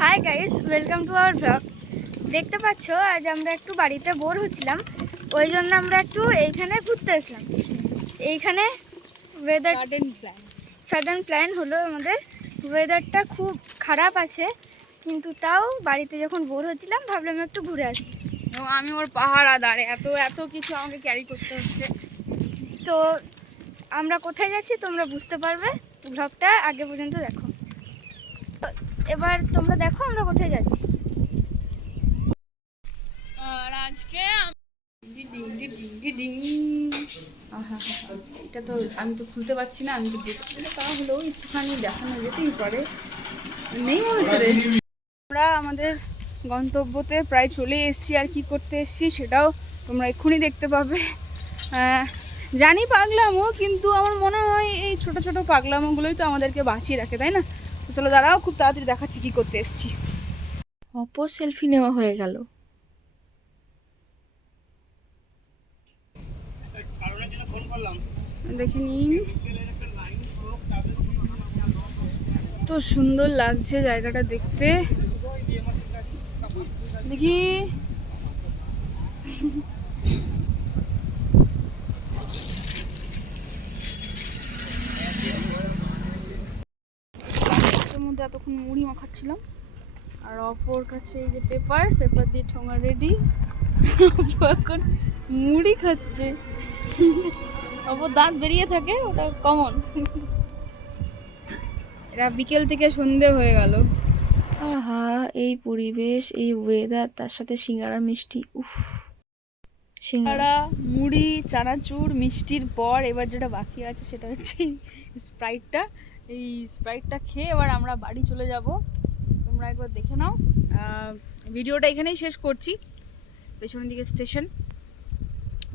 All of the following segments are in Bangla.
Hi guys, welcome to our blog. দেখতে পাচ্ছ আজ আমরা একটু বাড়িতে বোর হচ্ছিলাম, ওই জন্য আমরা একটু এইখানে ঘুরতে আসলাম। এইখানে ওয়েদার সাডেন প্ল্যান হলো আমাদের। ওয়েদারটা খুব খারাপ আছে, কিন্তু তাও বাড়িতে যখন বোর হচ্ছিলাম ভাবলাম একটু ঘুরে আসি। আমি ওর পাহারা দাঁড়ে এত এত কিছু আমাকে ক্যারি করতে হচ্ছে। তো আমরা কোথায় যাচ্ছি তোমরা বুঝতে পারবে, ব্লগটা আগে পর্যন্ত দেখো। এবার তোমরা দেখো আমরা কোথায় যাচ্ছি। আর আজকে এটা তো আমি তো খুলতে পারছি না, আমি তো দেখছি না, তাহলেও একটুখানি দেখানো যেতেই পারে। নেই মনে হচ্ছে রে। আমরা আমাদের গন্তব্যতে প্রায় চলে এসেছি, আর কি করতে এসেছি সেটাও তোমরা এক্ষুনি দেখতে পাবে। জানি পাগলামো, কিন্তু আমার মনে হয় এই ছোট ছোট পাগলামোগুলোই তো আমাদেরকে বাঁচিয়ে রাখে, তাই না? তো চলো দাঁড়াও, খুব তাড়াতাড়ি দেখাচ্ছি কি করতে এসেছি। অপর সেলফি নেওয়া হয়ে গেল। দেখে নিন, তো সুন্দর লাগছে জায়গাটা দেখতে। দেখি এর মধ্যে এতক্ষণ মুড়ি মাখাচ্ছিলাম, আর অপর কাছে এই যে পেপার দিয়ে ঠোঙা রেডি। এখন মুড়ি খাচ্ছে। অপর দাঁত বেরিয়ে থাকে, ওটা কমন। এরা বিকেল থেকে সন্ধে হয়ে গেল। আহা, এই পরিবেশ, এই ওয়েদার, তার সাথে সিঙ্গারা মিষ্টি। উফ, সিঙ্গারা, মুড়ি, চানাচুর, মিষ্টির পর এবার যেটা বাকি আছে সেটা হচ্ছে স্প্রাইটটা। এই স্প্রাইটটা খেয়ে এবার আমরা বাড়ি চলে যাব। তোমরা একবার দেখে নাও। ভিডিওটা এখানেই শেষ করছি। পেছনের দিকে স্টেশন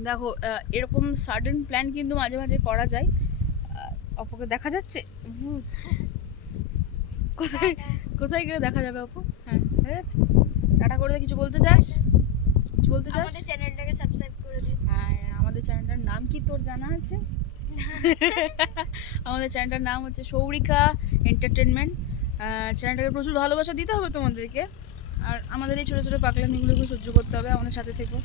দেখো। এরকম সাডেন প্ল্যান কিন্তু মাঝে মাঝে করা যায়। অপুকে দেখা যাচ্ছে? কোথায় কোথায় গেলে দেখা যাবে অপু? হ্যাঁ, দেখা যাচ্ছে। টাটা করে কিছু বলতে চাস? কিছু বলতে চাস? আমাদের চ্যানেলটাকে সাবস্ক্রাইব করে দিন। হ্যাঁ, আমাদের চ্যানেলটার নাম কি তোর জানা আছে? আমাদের চ্যানেলটার নাম হচ্ছে সৌরিকা এন্টারটেনমেন্ট। চ্যানেলটাকে প্রচুর ভালোবাসা দিতে হবে তোমাদেরকে, আর আমাদের এই ছোটো ছোটো পাগলামিগুলোকে সহ্য করতে হবে। আমাদের সাথে থেকো।